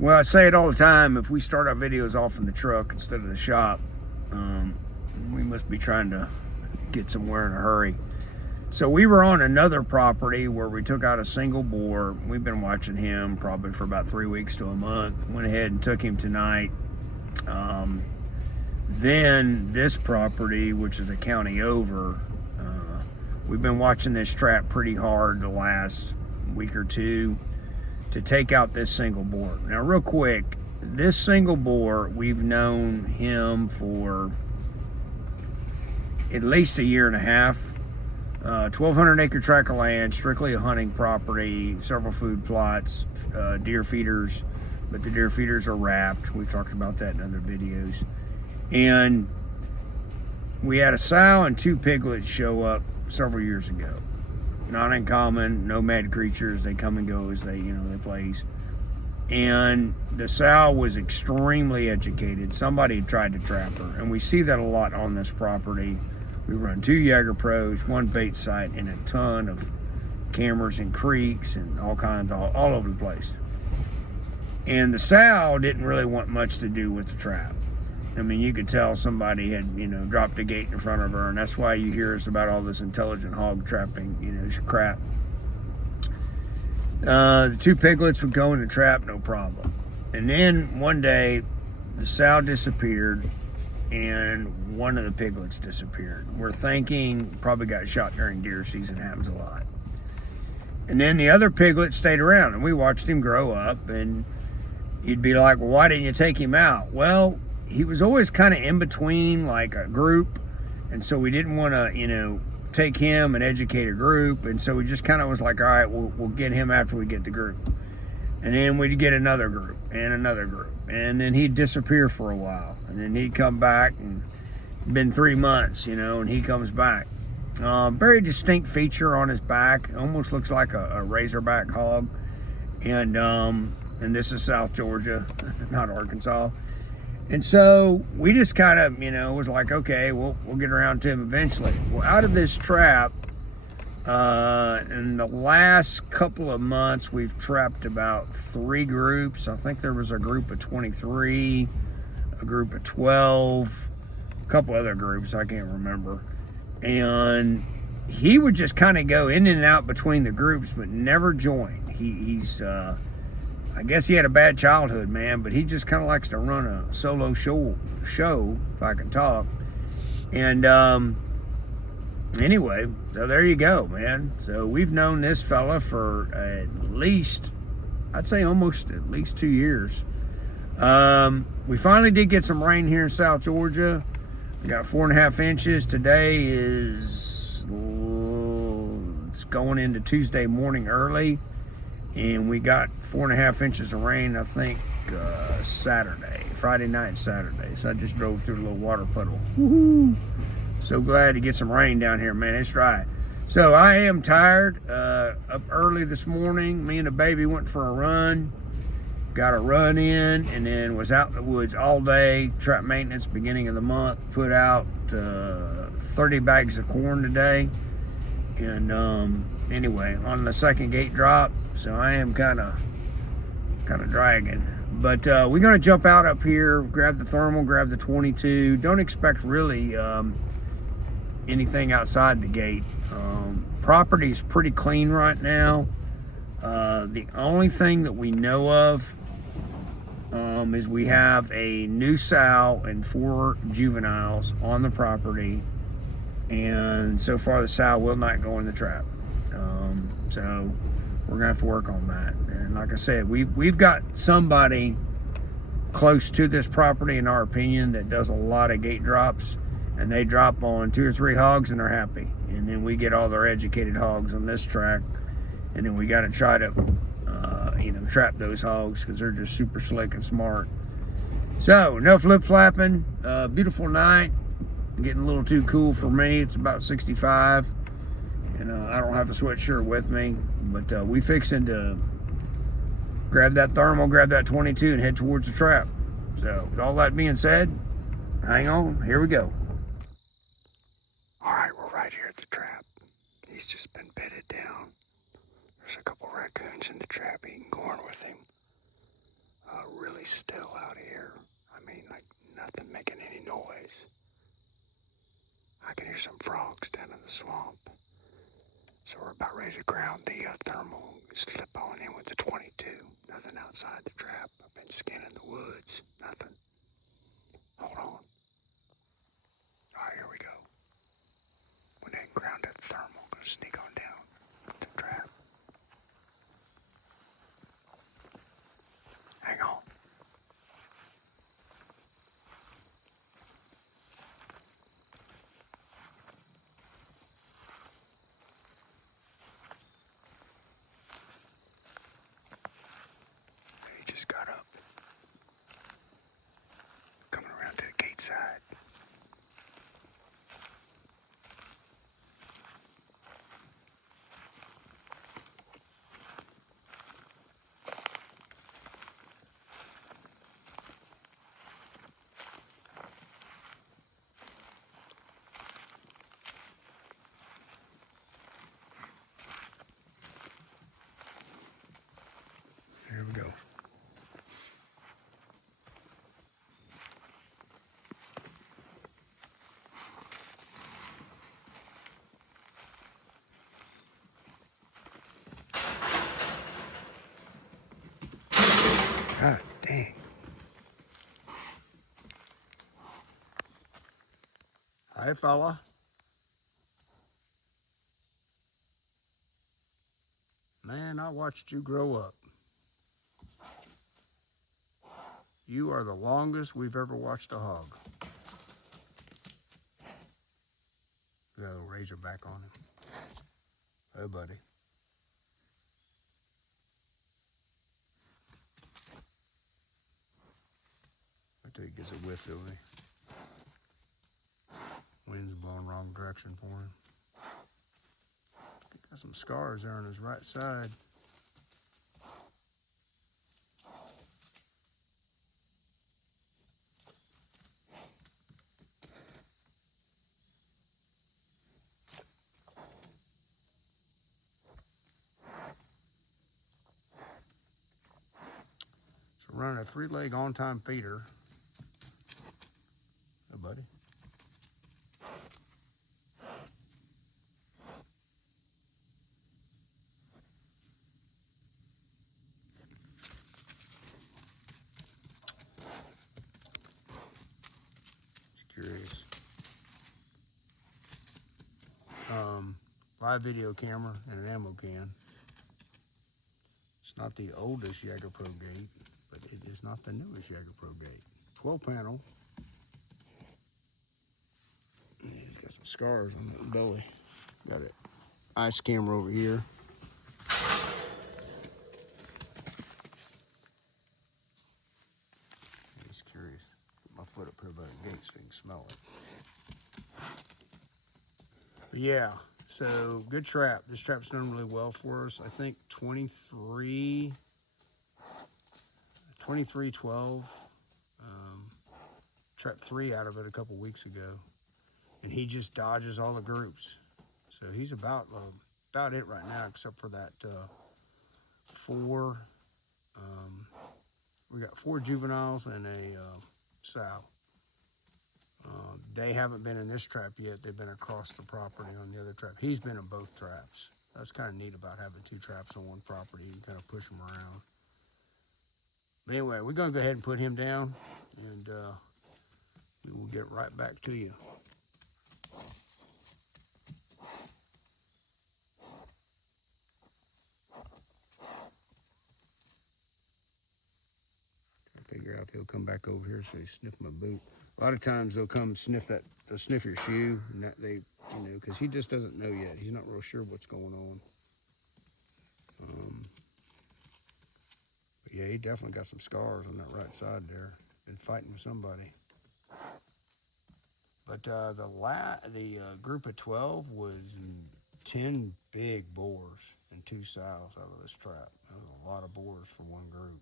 Well, I say it all the time. If we start our videos off in the truck instead of the shop, we must be trying to get somewhere in a hurry. So we were on another property where we took out a single boar. We've been watching him probably for about 3 weeks to a month. Went ahead and took him tonight. Then this property, which is a county over, we've been watching this trap pretty hard the last week or two to take out this single boar. Now, real quick, this single boar, we've known him for at least a year and a half. 1,200 acre tract of land, strictly a hunting property, several food plots, deer feeders, but the deer feeders are wrapped. We've talked about that in other videos. And we had a sow and 2 piglets show up several years ago. Not uncommon, nomad creatures. They come and go as they please. And the sow was extremely educated. Somebody had tried to trap her, and we see that a lot on this property. We run 2 Jaeger Pros, 1 bait site, and a ton of cameras and creeks and all kinds, all over the place. And the sow didn't really want much to do with the trap. I mean, you could tell somebody had, dropped a gate in front of her, and that's why you hear us about all this intelligent hog trapping, crap. The 2 piglets would go in the trap, no problem. And then one day, the sow disappeared, and one of the piglets disappeared. We're thinking probably got shot during deer season, happens a lot. And then the other piglet stayed around, and we watched him grow up, and you'd be like, well, why didn't you take him out? Well, he was always kind of in between like a group, and so we didn't want to, take him and educate a group, and so we just kind of was like, all right, we'll get him after we get the group. And then we'd get another group and another group, and then he'd disappear for a while, and then he'd come back, and been 3 months, and he comes back. Very distinct feature on his back, almost looks like a razorback hog, and this is South Georgia, not Arkansas. And so we just kind of, was like, okay, we'll get around to him eventually. Well, out of this trap, in the last couple of months, we've trapped about 3 groups. I think there was a group of 23, a group of 12, a couple other groups, I can't remember. And he would just kind of go in and out between the groups, but never join. He's I guess he had a bad childhood, man, but he just kind of likes to run a solo show, if I can talk. And anyway, so there you go, man. So we've known this fella for at least, I'd say almost at least 2 years. We finally did get some rain here in South Georgia. We got 4.5 inches. Today is, it's going into Tuesday morning early. And we got 4.5 inches of rain, I think, Friday night, Saturday. So I just drove through a little water puddle. Woohoo! So glad to get some rain down here, man. It's dry. So I am tired. Up early this morning. Me and the baby went for a run. Got a run in, and then was out in the woods all day. Trap maintenance beginning of the month. Put out 30 bags of corn today. And anyway, on the second gate drop, so I am kind of dragging. But we're going to jump out up here, grab the thermal, grab the 22. Don't expect really anything outside the gate. Property's pretty clean right now. The only thing that we know of is we have a new sow and 4 juveniles on the property. And so far the sow will not go in the trap. So we're gonna have to work on that. And like I said, we've got somebody close to this property, in our opinion, that does a lot of gate drops, and they drop on 2 or 3 hogs and they're happy. And then we get all their educated hogs on this track, and then we got to try to trap those hogs because they're just super slick and smart. So no flip flapping. Beautiful night. Getting a little too cool for me. It's about 65, and I don't have the sweatshirt with me, but we fixing to grab that thermal, grab that 22, and head towards the trap. So with all that being said, hang on, here we go. All right, we're right here at the trap. He's just been bedded down. There's a couple raccoons in the trap eating corn with him. really still out here. I mean, like nothing making any noise. I can hear some frogs down in the swamp. So we're about ready to ground the thermal, slip on in with the 22. Nothing outside the trap. I've been scanning the woods. Nothing. Hold on. All right, here we go. When they ground that thermal, gonna sneak on down to the trap. Hang on. He just got up. Coming around to the gate side. Here we go. God dang. Hi, fella. Man, I watched you grow up. You are the longest we've ever watched a hog. Got a little razorback on him. Hey, buddy. I tell you, he gets a whiff, don't he? Wind's blowing wrong direction for him. Got some scars there on his right side. So running a 3-leg on-time feeder. Hey, buddy. Just curious. Live video camera and an ammo can. It's not the oldest Jaeger Pro gate, but it is not the newest Jaeger Pro gate. 12 panel. He's got some scars on the belly. Got an ice camera over here. Just curious. Put my foot up here by the gate so you can smell it. But yeah, so good trap. This trap's done really well for us. I think 23, 12. Trapped 3 out of it a couple weeks ago. And he just dodges all the groups. So he's about it right now, except for that 4. We got 4 juveniles and a sow. They haven't been in this trap yet. They've been across the property on the other trap. He's been in both traps. That's kind of neat about having 2 traps on one property. You can kind of push them around. But anyway, we're going to go ahead and put him down, and we will get right back to you. Figure out if he'll come back over here so he sniff my boot. A lot of times they'll come sniff they'll sniff your shoe, and that because he just doesn't know yet. He's not real sure what's going on. But yeah, he definitely got some scars on that right side there. Been fighting with somebody. But the group of 12 was 10 big boars and 2 sows out of this trap. That was a lot of boars for one group.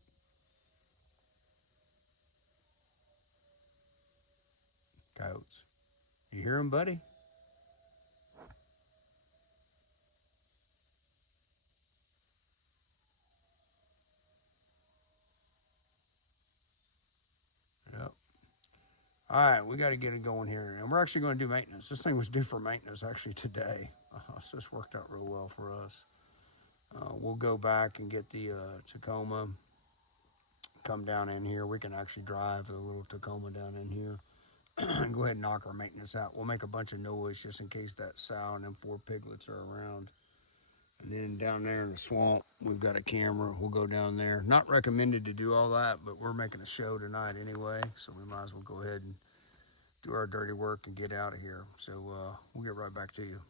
Coyotes. You hear him, buddy? All right, we got to get it going here, and we're actually going to do maintenance. This thing was due for maintenance actually today, so this worked out real well for us. We'll go back and get the Tacoma, come down in here. We can actually drive the little Tacoma down in here and go ahead and knock our maintenance out. We'll make a bunch of noise just in case that sow and them 4 piglets are around. And then down there in the swamp, we've got a camera. We'll go down there. Not recommended to do all that, but we're making a show tonight anyway, so we might as well go ahead and do our dirty work and get out of here. So we'll get right back to you.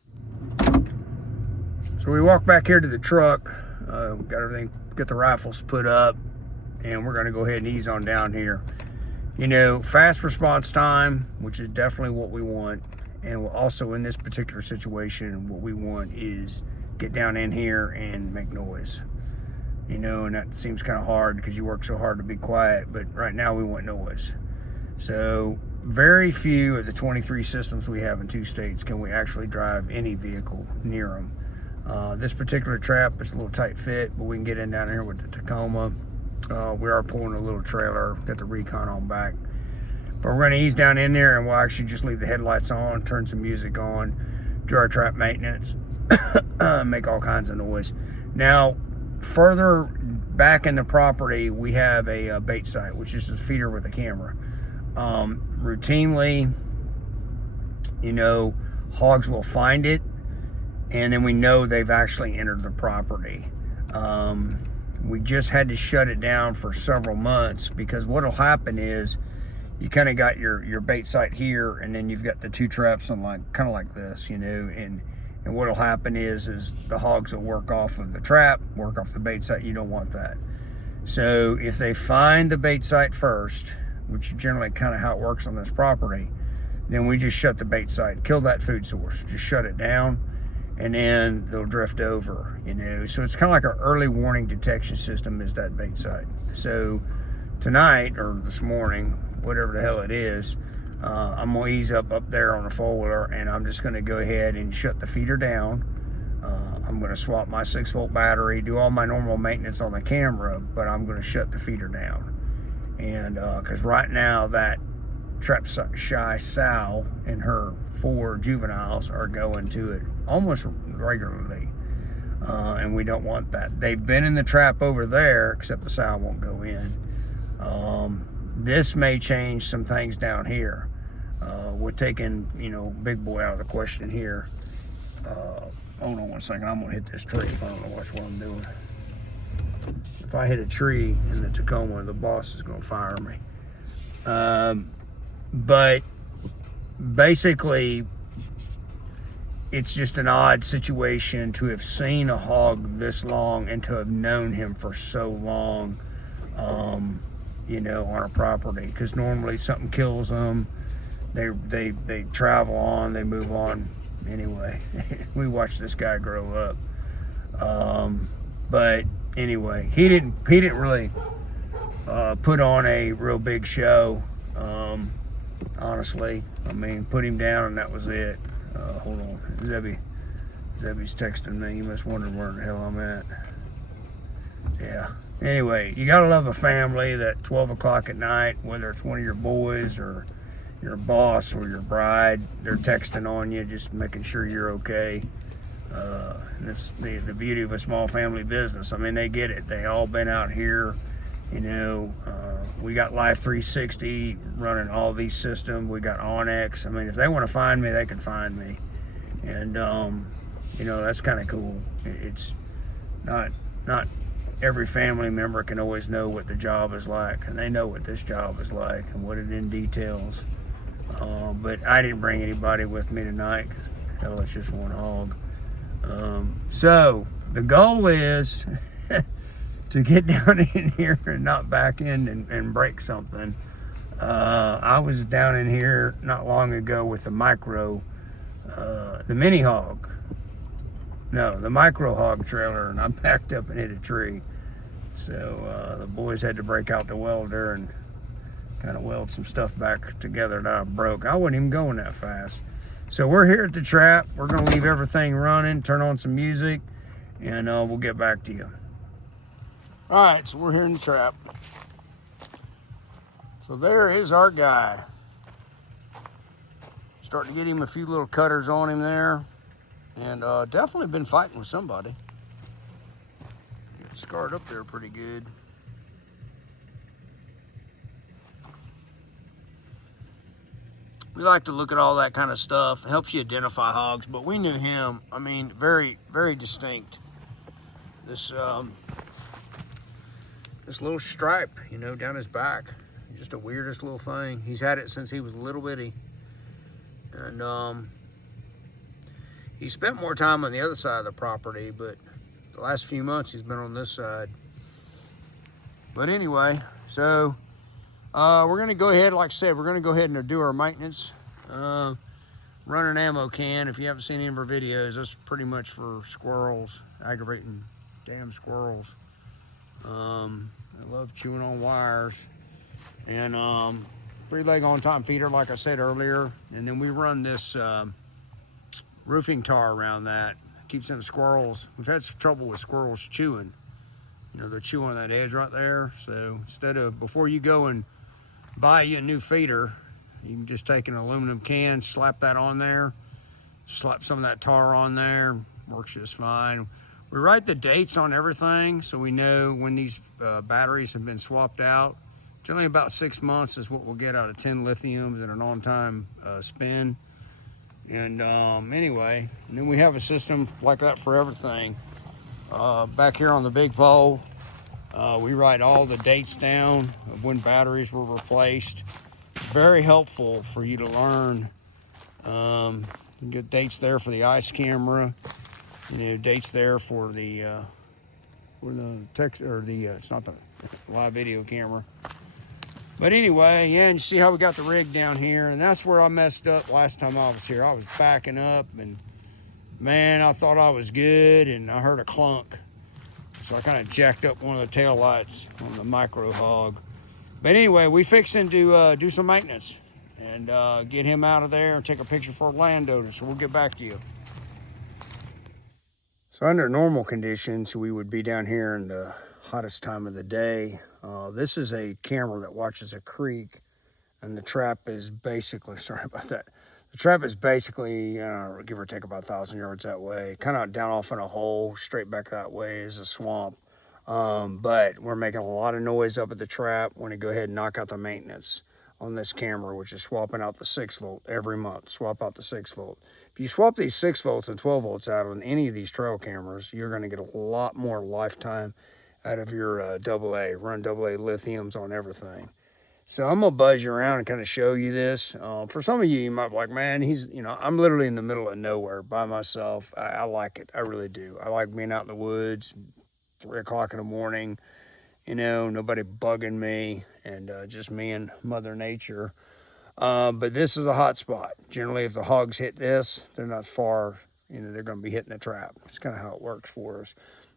So we walk back here to the truck. We got everything, get the rifles put up, and we're gonna go ahead and ease on down here. You know, fast response time, which is definitely what we want. And also in this particular situation, what we want is get down in here and make noise. You know, and that seems kind of hard because you work so hard to be quiet, but right now we want noise. So very few of the 23 systems we have in 2 states can we actually drive any vehicle near them. This particular trap is a little tight fit, but we can get in down here with the Tacoma. We are pulling a little trailer, got the Recon on back. But we're gonna ease down in there and we'll actually just leave the headlights on, turn some music on, do our trap maintenance, make all kinds of noise. Now, further back in the property, we have a bait site, which is a feeder with a camera. Routinely, you know, hogs will find it, and then we know they've actually entered the property. We just had to shut it down for several months because what'll happen is you kind of got your bait site here, and then you've got the 2 traps on like kind of like this, you know, and what'll happen is the hogs will work off of the trap, work off the bait site. You don't want that. So if they find the bait site first, which is generally kind of how it works on this property, then we just shut the bait site, kill that food source, just shut it down, and then they'll drift over, you know. So it's kind of like our early warning detection system is that bait site. So tonight, or this morning, whatever the hell it is, I'm gonna ease up there on the 4-wheeler, and I'm just gonna go ahead and shut the feeder down. I'm gonna swap my 6-volt battery, do all my normal maintenance on the camera, but I'm gonna shut the feeder down. And because right now that trap shy sow and her 4 juveniles are going to it almost regularly, and we don't want that. They've been in the trap over there, except the sow won't go in. This may change some things down here. We're taking, you know, Big Boy out of the question here. Hold on one second. I'm gonna hit this tree if I don't know what I'm doing. If I hit a tree in the Tacoma, the boss is gonna fire me. But basically, it's just an odd situation to have seen a hog this long and to have known him for so long, you know, on a property. Because normally something kills them, they travel on, they move on. Anyway, we watched this guy grow up. But anyway, he didn't really put on a real big show. Honestly, I mean, put him down and that was it. Hold on, Zebby's texting me. You must wonder where the hell I'm at. Yeah. Anyway, you gotta love a family that 12 o'clock at night, whether it's one of your boys or your boss or your bride, they're texting on you, just making sure you're okay. And it's the beauty of a small family business. I mean, they get it. They all been out here, you know. We got Life 360 running all these systems. We got Onyx. I mean, if they want to find me, they can find me. And, you know, that's kind of cool. It's not every family member can always know what the job is like. And they know what this job is like and what it entails. But I didn't bring anybody with me tonight. Hell, it's just one hog. So the goal is to get down in here and not back in and break something. I was down in here not long ago with the the mini hog. No, the micro hog trailer, and I backed up and hit a tree. So the boys had to break out the welder and kind of weld some stuff back together that I broke. I wasn't even going that fast. So we're here at the trap. We're gonna leave everything running, turn on some music, and we'll get back to you. All right, so we're here in the trap. So there is our guy. Starting to get him a few little cutters on him there. And definitely been fighting with somebody. Scarred up there pretty good. We like to look at all that kind of stuff. It helps you identify hogs, but we knew him. I mean, very, very distinct. This this little stripe, you know, down his back. Just the weirdest little thing. He's had it since he was a little bitty. And he spent more time on the other side of the property, but the last few months he's been on this side. But anyway, so we're gonna go ahead, like I said, we're gonna go ahead and do our maintenance. Run an ammo can. If you haven't seen any of our videos, that's pretty much for squirrels, aggravating damn squirrels. I love chewing on wires. And 3-leg on-time feeder, like I said earlier. And then we run this roofing tar around that. Keeps them squirrels. We've had some trouble with squirrels chewing. You know, they're chewing on that edge right there. So instead of, before you go and buy you a new feeder, you can just take an aluminum can, slap that on there, slap some of that tar on there, works just fine. We write the dates on everything so we know when these batteries have been swapped out. Generally about 6 months is what we'll get out of 10 lithiums and an on-time spin. And anyway, and then we have a system like that for everything. Back here on the big pole, we write all the dates down of when batteries were replaced. Very helpful for you to learn. You get dates there for the ice camera. You know, dates there for the text, or the it's not the live video camera. But anyway, yeah, and you see how we got the rig down here, and that's where I messed up last time I was here. I was backing up, and man, I thought I was good, and I heard a clunk. So I kind of jacked up one of the tail lights on the micro hog. But anyway, we fixing to do some maintenance and get him out of there and take a picture for a landowner. So we'll get back to you. So under normal conditions, we would be down here in the hottest time of the day. This is a camera that watches a creek, and the trap is basically, sorry about that. The trap is basically, give or take about 1,000 yards that way, kind of down off in a hole. Straight back that way is a swamp. But we're making a lot of noise up at the trap. We're going to go ahead and knock out the maintenance on this camera, which is swapping out the 6-volt every month. Swap out the 6-volt. If you swap these 6 volts and 12 volts out on any of these trail cameras, you're going to get a lot more lifetime out of your AA. Run AA lithiums on everything. So I'm gonna buzz you around and kind of show you this. For some of you, you might be like, man, I'm literally in the middle of nowhere by myself. I like it, I really do. I like being out in the woods, 3 o'clock in the morning, you know, nobody bugging me, and just me and Mother Nature. But this is a hot spot. Generally, if the hogs hit this, they're not far, you know, they're gonna be hitting the trap. It's kind of how it works for us.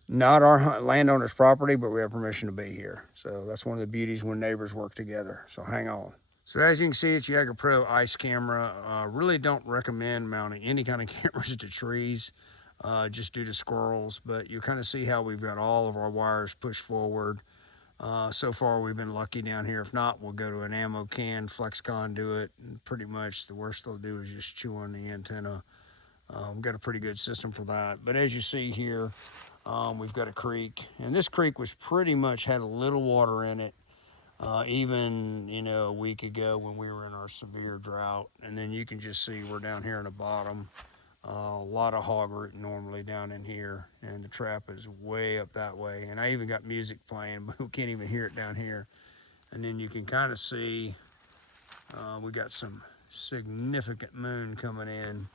Not our landowner's property, but we have permission to be here. So that's one of the beauties when neighbors work together. So hang on. So as you can see, it's Jaeger Pro ice camera. Really don't recommend mounting any kind of cameras to trees, just due to squirrels. But you kind of see how we've got all of our wires pushed forward. So far, we've been lucky down here. If not, we'll go to an ammo can, flex conduit, and pretty much the worst they'll do is just chew on the antenna. We've got a pretty good system for that. But as you see here, we've got a creek, and this creek was pretty much had a little water in it, even, you know, a week ago when we were in our severe drought. And then you can just see we're down here in the bottom. A lot of hog root normally down in here, and the trap is way up that way. And I even got music playing, but we can't even hear it down here. And then you can kind of see we got some significant moon coming in.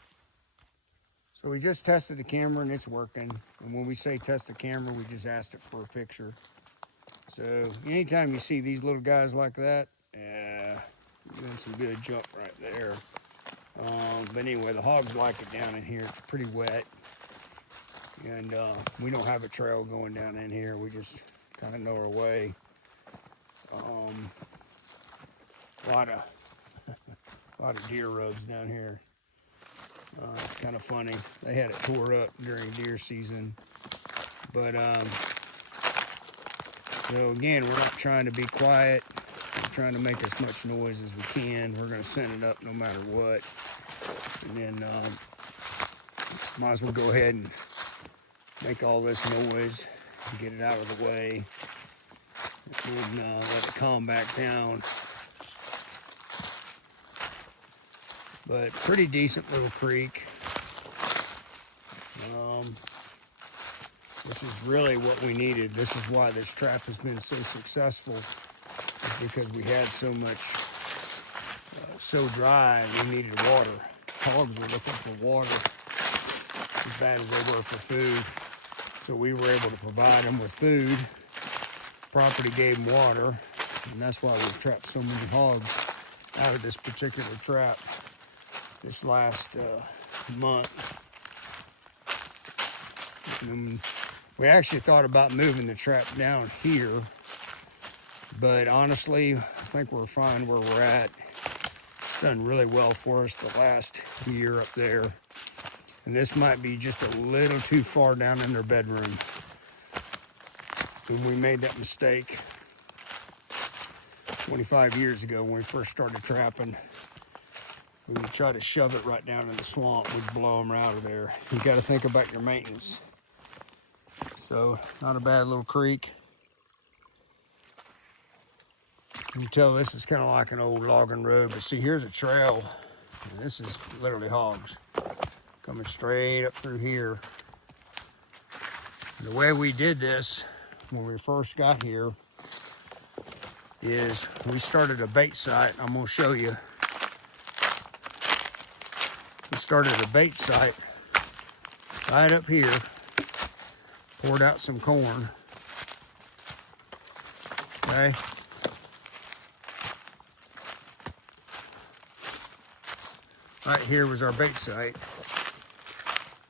So we just tested the camera and it's working. And when we say test the camera, we just asked it for a picture. So anytime you see these little guys like that, you're doing some good jump right there. But anyway, the hogs like it down in here. It's pretty wet. And we don't have a trail going down in here. We just kind of know our way. A lot of deer rubs down here. It's kind of funny. They had it tore up during deer season. But, so again, we're not trying to be quiet. We're trying to make as much noise as we can. We're going to send it up no matter what. And then might as well go ahead and make all this noise and get it out of the way. And then let it calm back down. But pretty decent little creek. Which is really what we needed. This is why this trap has been so successful, is because we had so much, so dry, we needed water. Hogs were looking for water as bad as they were for food. So we were able to provide them with food. Property gave them water, and that's why we trapped so many hogs out of this particular trap this last month. And we actually thought about moving the trap down here, but honestly, I think we're fine where we're at. It's done really well for us the last year up there. And this might be just a little too far down in their bedroom. When we made that mistake 25 years ago when we first started trapping, we would try to shove it right down in the swamp. We'd blow them out of there. You got to think about your maintenance. So, not a bad little creek. You can tell this is kind of like an old logging road, but see, here's a trail. And this is literally hogs coming straight up through here. The way we did this when we first got here is we started a bait site. I'm going to show you. We started a bait site right up here. Poured out some corn. Okay. Right here was our bait site.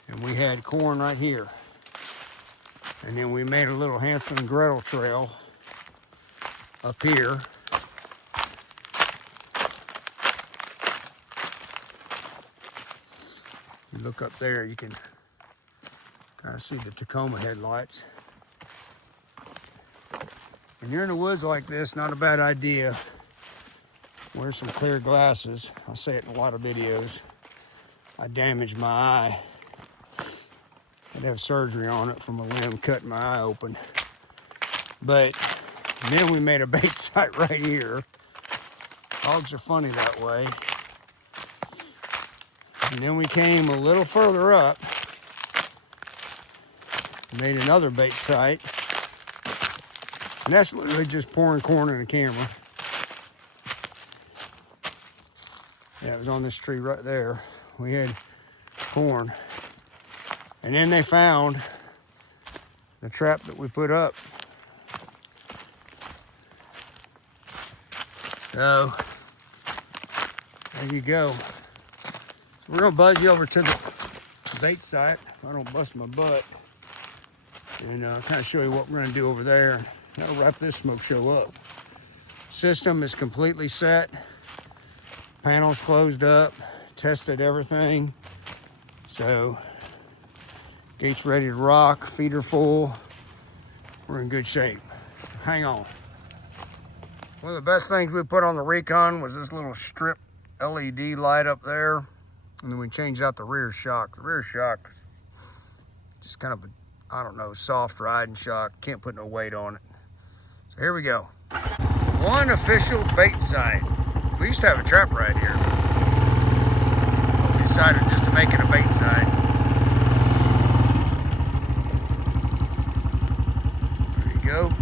And we had corn right here. And then we made a little Hansel and Gretel trail up here. You look up there, you can kind of see the Tacoma headlights. When you're in the woods like this, not a bad idea. Wear some clear glasses. I say it in a lot of videos. I damaged my eye. I'd have surgery on it from a limb cutting my eye open. But then we made a bait site right here. Hogs are funny that way. And then we came a little further up. Made another bait site. And that's literally just pouring corn in the camera. Yeah, it was on this tree right there. We had corn. And then they found the trap that we put up. So, there you go. So we're gonna buzz you over to the bait site if I don't bust my butt. And kind of show you what we're gonna do over there. That'll wrap this smoke show up. System is completely set. Panels closed up. Tested everything. So, gate's ready to rock. Feeder full. We're in good shape. Hang on. One of the best things we put on the Recon was this little strip LED light up there. And then we changed out the rear shock. The rear shock is just kind of a, I don't know, soft riding shock. Can't put no weight on it. So here we go. One official bait site. We used to have a trap right here. We decided just to make it a bait site. There you go.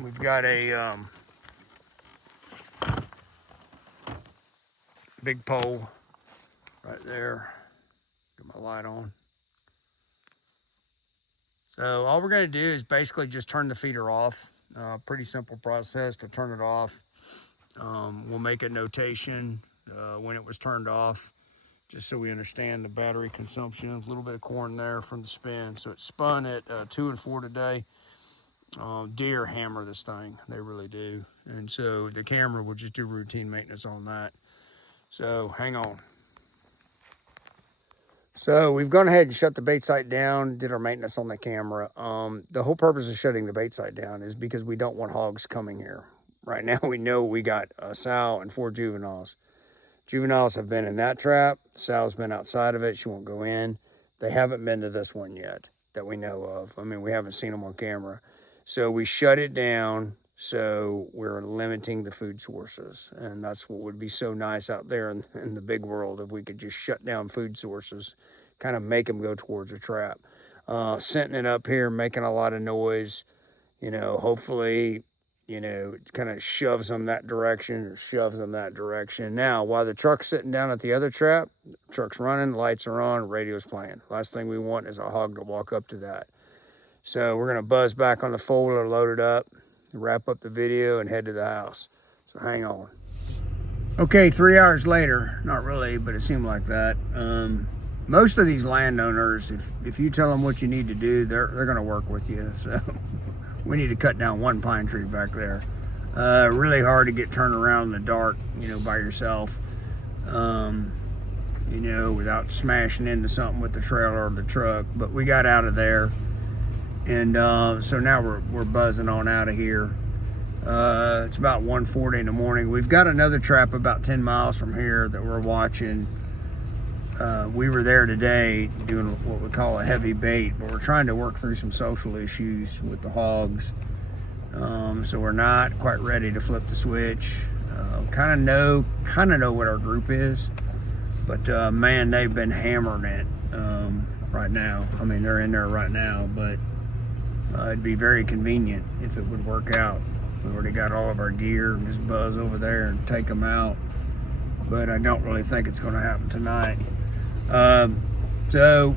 We've got a big pole right there. Get my light on. So all we're going to do is basically just turn the feeder off. Pretty simple process to turn it off. We'll make a notation when it was turned off, just so we understand the battery consumption. A little bit of corn there from the spin. So it spun at 2 and 4 today. Deer hammer this thing, they really do. And so the camera will just do routine maintenance on that. So hang on. So we've gone ahead and shut the bait site down, did our maintenance on the camera. The whole purpose of shutting the bait site down is because we don't want hogs coming here. right now we know we got a sow and 4 juveniles. Juveniles have been in that trap. Sow's been outside of it. She won't go in. They haven't been to this one yet that we know of. I mean, we haven't seen them on camera. So we shut it down. So we're limiting the food sources. And that's what would be so nice out there in the big world, if we could just shut down food sources, kind of make them go towards a trap. Scenting it up here, making a lot of noise, hopefully, it kind of shoves them that direction or shoves them that direction. Now, while the truck's sitting down at the other trap, truck's running, lights are on, radio's playing. Last thing we want is a hog to walk up to that. So we're going to buzz back on the folder, load it up, wrap up the video, and head to the house. So hang on. Okay, 3 hours later, not really, but it seemed like that. Most of these landowners, if you tell them what you need to do, they're going to work with you. So we need to cut down one pine tree back there. Really hard to get turned around in the dark, by yourself, without smashing into something with the trailer or the truck. But we got out of there, and so now we're buzzing on out of here. It's about 1:40 in the morning. We've got another trap about 10 miles from here that we're watching. We were there today doing what we call a heavy bait, but we're trying to work through some social issues with the hogs. So we're not quite ready to flip the switch. Kind of know what our group is, but man, they've been hammering it right now. I mean, they're in there right now, but it'd be very convenient if it would work out. We already got all of our gear and just buzz over there and take them out, but I don't really think it's going to happen tonight. So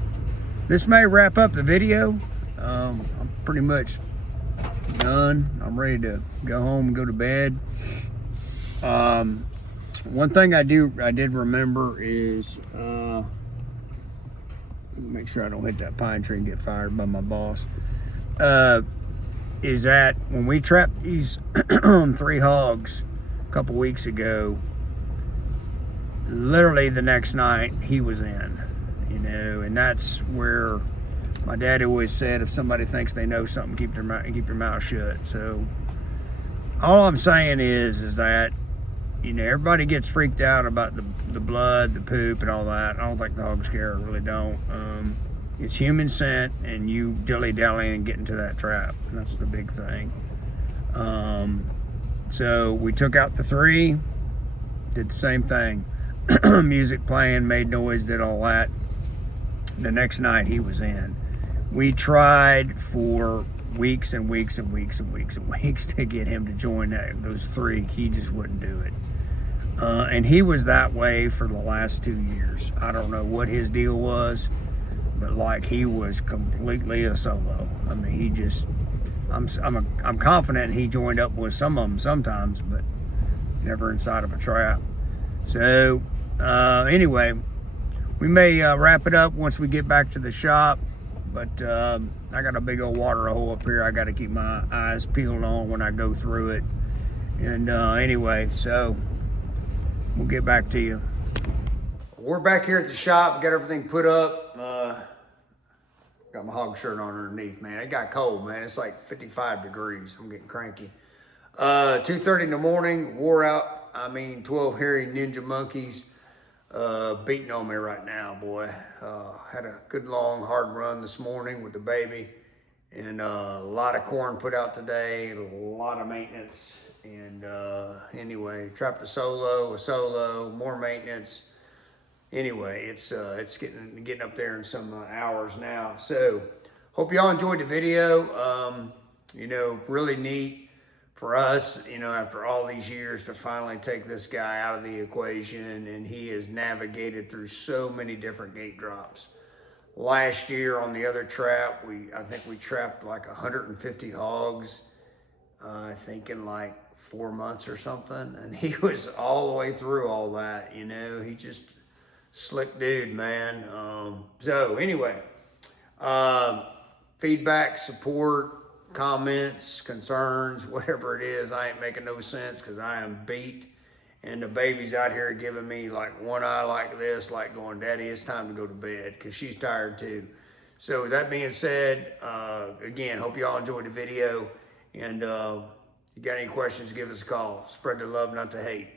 this may wrap up the video. I'm pretty much done. I'm ready to go home and go to bed. One thing I did remember is make sure I don't hit that pine tree and get fired by my boss. Is that when we trapped these 3 hogs a couple weeks ago, literally the next night he was in, and that's where my dad always said, if somebody thinks they know something, keep your mouth shut. So all I'm saying is that, everybody gets freaked out about the blood, the poop, and all that. I don't think the hogs care, I really don't. It's human scent, and you dilly-dally and get into that trap. That's the big thing. So we took out the 3, did the same thing. Music playing, made noise, did all that. The next night he was in. We tried for weeks and weeks and weeks and weeks and weeks to get him to join those 3. He just wouldn't do it. And he was that way for the last 2 years. I don't know what his deal was, but he was completely a solo. I mean, he just, I'm confident he joined up with some of them sometimes, but never inside of a trap. So anyway, we may wrap it up once we get back to the shop, but I got a big old water hole up here I got to keep my eyes peeled on when I go through it. And anyway, so we'll get back to you. We're back here at the shop, got everything put up. Got my hog shirt on underneath, man. It got cold, man. It's like 55 degrees. I'm getting cranky. 2:30 in the morning, wore out. 12 hairy ninja monkeys beating on me right now, boy. Had a good long hard run this morning with the baby, and a lot of corn put out today, a lot of maintenance, and anyway, trapped a solo, more maintenance. Anyway, it's getting up there in some hours now. So hope y'all enjoyed the video. Really neat for us, after all these years, to finally take this guy out of the equation, and he has navigated through so many different gate drops. Last year on the other trap, I think we trapped like 150 hogs, I think in like 4 months or something, and he was all the way through all that. He just slick dude, man. So anyway, feedback, support, comments, concerns, whatever it is, I ain't making no sense because I am beat. And the baby's out here giving me like one eye like this, like going, Daddy, it's time to go to bed, because she's tired too. So that being said, again, hope y'all enjoyed the video. And You got any questions, give us a call. Spread the love, not the hate.